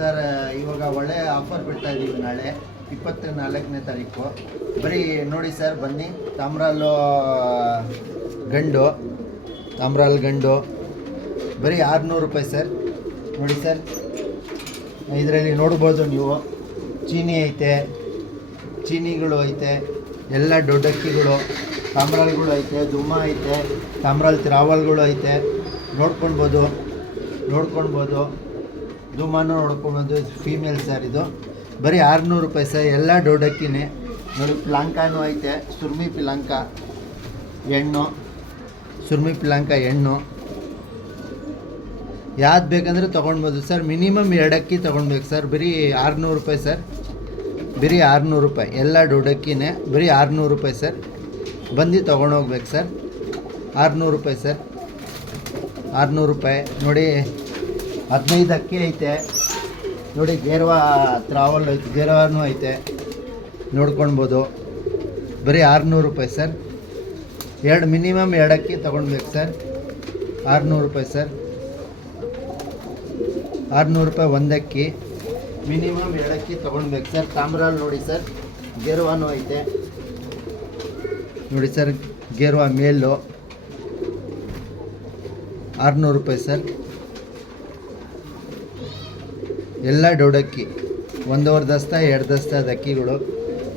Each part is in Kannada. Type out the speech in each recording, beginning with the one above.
ಸರ್ ಇವಾಗ ಒಳ್ಳೆ ಆಫರ್ ಬಿಡ್ತಾ ಇದ್ದೀವಿ ನಾಳೆ 24ನೇ ತಾರೀಕು. ಬರೀ ನೋಡಿ ಸರ್, ಬನ್ನಿ. ತಾಮ್ರಾಲು ಗಂಡು ಬರೀ 600 ರೂಪಾಯಿ ಸರ್. ನೋಡಿ ಸರ್, ಇದರಲ್ಲಿ ನೋಡ್ಬೋದು ನೀವು. ಚೀನಿ ಐತೆ, ಚೀನಿಗಳು ಐತೆ, ಎಲ್ಲ ದೊಡ್ಡಕ್ಕಿಗಳು, ತಾಮ್ರಾಲ್ಗಳು ಐತೆ, ದುಮ್ಮ ಐತೆ, ತಾಮ್ರಾಲ್ ತ್ರಾವಲ್ಗಳು ಐತೆ. ನೋಡ್ಕೊಳ್ಬೋದು, ದುಮ್ಮನೂ ನೋಡ್ಕೊಬೋದು. ಫೀಮೇಲ್ ಸರ್ ಇದು. ಬರೀ 600 ರೂಪಾಯಿ ಸರ್. ಎಲ್ಲ ದೊಡ್ಡಕ್ಕಿನೇ ನೋಡಿ. ಪಿಲಾಂಕಾನು ಐತೆ, ಸುರ್ಮಿ ಪಿಲಾಂಕ ಹೆಣ್ಣು. ಯಾವ್ದು ಬೇಕಂದ್ರೆ ತೊಗೊಳ್ಬೋದು ಸರ್. ಮಿನಿಮಮ್ 2 ಅಕ್ಕಿ ತೊಗೊಳ್ಬೇಕು ಸರ್. ಬರೀ 600 ರೂಪಾಯಿ ಸರ್. ಬರೀ 600 ರೂಪಾಯಿ. ಎಲ್ಲ ದೊಡ್ಡಕ್ಕಿನೇ ಬರೀ 600 ರೂಪಾಯಿ ಸರ್. ಬಂದು ತೊಗೊಂಡೋಗ್ಬೇಕು ಸರ್. 600 ರೂಪಾಯಿ ಸರ್. 600 ರೂಪಾಯಿ ನೋಡಿ. 15 ಅಕ್ಕಿ ಐತೆ ನೋಡಿ. ಗೇರ್ವಾ ತ್ರಾವಲ್ ಐತೆ, ಗೇರ್ವಾನು ಐತೆ, ನೋಡ್ಕೊಳ್ಬೋದು. ಬರೀ 600 ರೂಪಾಯಿ ಸರ್. ಮಿನಿಮಮ್ 2 ಅಕ್ಕಿ ತೊಗೊಳ್ಬೇಕು ಸರ್. 600 ರೂಪಾಯಿ ಸರ್. 600 ರೂಪಾಯಿ ಒಂದಕ್ಕಿ. ಮಿನಿಮಮ್ 2 ಅಕ್ಕಿ ತೊಗೊಳ್ಬೇಕು ಸರ್. ತಾಮ್ರಾಲ್ ನೋಡಿ ಸರ್, ಗೇರ್ವಾನು ಐತೆ ನೋಡಿ ಸರ್. ಗೇರ್ವಾ ಮೇಲು 600 ರೂಪಾಯಿ ಸರ್. ಎಲ್ಲ ದೊಡ್ಡಕ್ಕಿ, 1 ದಸ್ತ 2 ದಸ್ತದ ಅಕ್ಕಿಗಳು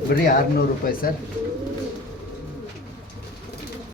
ಬರೀ 600 ರೂಪಾಯಿ ಸರ್.